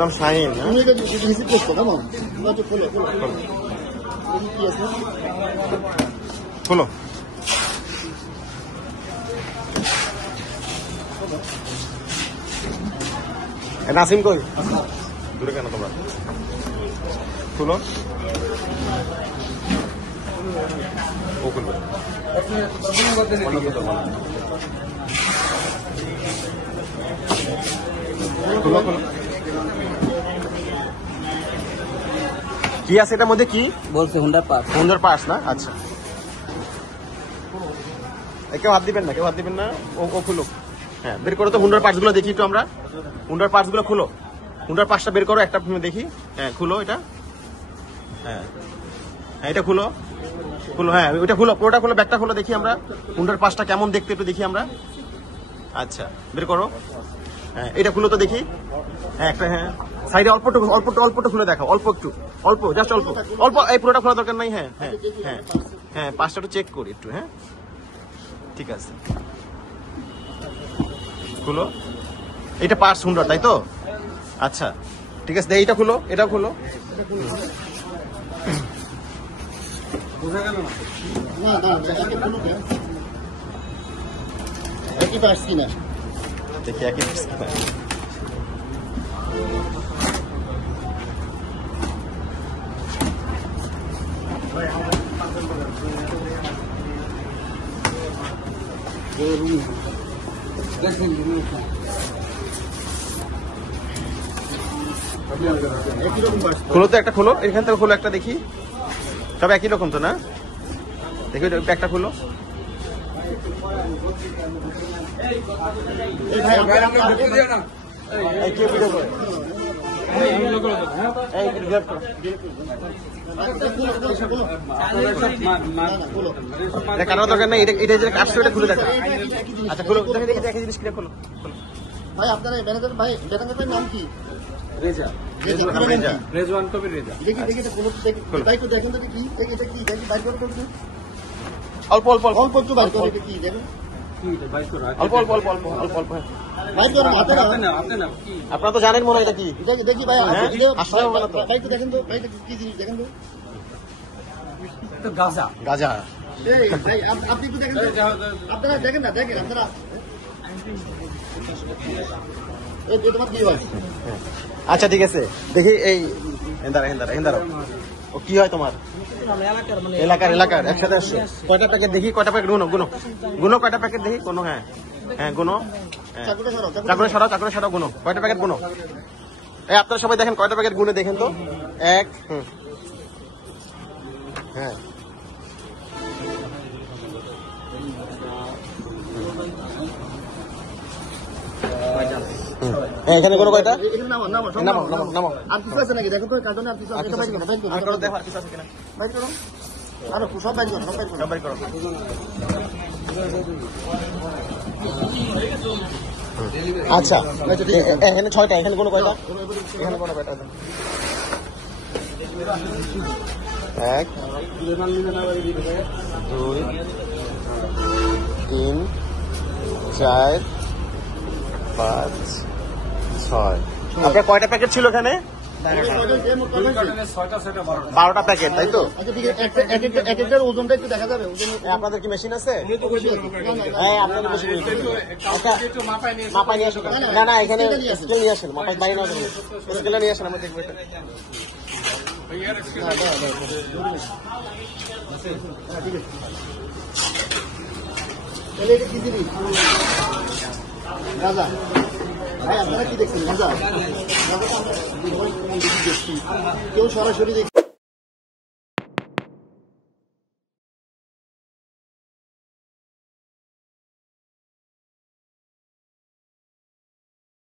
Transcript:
নাম শাহিন। খোলো। নাসিম কই? দূরে কেন তোমরা? খুলো। ও খুলবে। খুলো খুলো। কি আছে এটার মধ্যে? কি বলছে হুন্ডার পাস। হুন্ডার পাস না? আচ্ছা, কেউ হাত দিবেন না, কেউ হাত দিবেন না। ও খুলো। হ্যাঁ, বের করো তো হুন্ডার পার্টস গুলো দেখি একটু আমরা। হুন্ডার পার্টস গুলো খুলো। হুন্ডার পার্টসটা বের করো একটা দেখি। হ্যাঁ খুলো এটা। হ্যাঁ হ্যাঁ এটা খুলো। খুলো, হ্যাঁ ওইটা খুলো, পুরোটা খুলো, ব্যাগটা খুলো দেখি আমরা। হুন্ডার পার্টসটা কেমন দেখতে একটু দেখি আমরা। আচ্ছা বের করো। হ্যাঁ এটা খুলো তো দেখি। হ্যাঁ একটা, হ্যাঁ সাইডে অল্পটা খুলে দেখাও, অল্প জাস্ট অল্প। এই পুরোটা খোলা দরকার নাই। হ্যাঁ হ্যাঁ হ্যাঁ হ্যাঁ পার্টসটা একটু চেক করি একটু। হ্যাঁ ঠিক আছে, খুলো। এটা পার্টস হুন্ডার তাই তো? আচ্ছা ঠিক আছে, এইটা খুলো, এটাও খুলো। একই পাস কিনা দেখি, একই পার্টস কিনা। খোলো তো একটা, খোলো এখান থেকে, খোলো একটা দেখি। সব একই রকম তো না? দেখি একটা খুলো। কারোর দরকার নেই, এটা যে কাটছো এটা খুলে দেখা। আচ্ছা খুলো, দেখি দেখি একই জিনিস কিনা, খোলো। ভাই আপনার ম্যানেজার ভাই ম্যানেজারের নাম কি? রেজা। রেজওয়ান কবির রেজা। দেখি দেখি এটা কোনো ভাই তো দেখেন তো কি দেখি এটা কি দেখি বাইর করে করতে অল্প একটু বাইর করে কি দেখেন অল্প বাইর করে হাতে না আপনারা তো জানেন মনে হয় এটা কি। দেখি ভাই আসলে হবে না তো। ভাই তো দেখেন তো ভাই কি জিনিস দেখেন তো গাজা। এই ভাই আপনি একটু দেখেন তো, আপনারা দেখেন না, দেখেন আপনারা এই তোমার কি হয়? আচ্ছা ঠিক আছে, দেখি এই হেন্দারা ও কি হয় তোমার এলাকার একসাথে আসছে। কয়টা প্যাকেট দেখি, কয়টা প্যাকেট গুনো কয়টা প্যাকেট দেখি, কোনো। হ্যাঁ হ্যাঁ গুনো, চাকুরে সরাও গুনো, কয়টা প্যাকেট গুনো। এই আপনারা সবাই দেখেন কয়টা প্যাকেট গুনে দেখেন তো। এক, হ্যাঁ এখানে কোনো কয়টা নামো। আর কিছু আছে নাকি দেখো তো কার্টনে আর কিছু আছে এটা বাইর করো দেখো আর কিছু আছে কিনা, বাইর করো। আর সব বাইর করো আচ্ছা এখানে 6টা, এখানে কোনো কয়টা? এখানে কোনো কয়টা? 1 2 3 4 5 6। আপনার কয়টা প্যাকেট ছিল এখানে? 12টা প্যাকেট তাই তো? একটার ওজনটা একটু দেখা যাবে? আপনাদের কি মেশিন আছে? হ্যাঁ আপনাদের মেশিন মাপাই নিয়ে আসুন। না এখানে স্কেল নিয়ে আসেন, মাপাই বাইরে না স্কেলে নিয়ে আসেন, আমরা দেখবো এটা। কি জিনিস গাঁজা? ভাই আপনারা কি দেখছেন গাঁজা? কেউ সরাসরি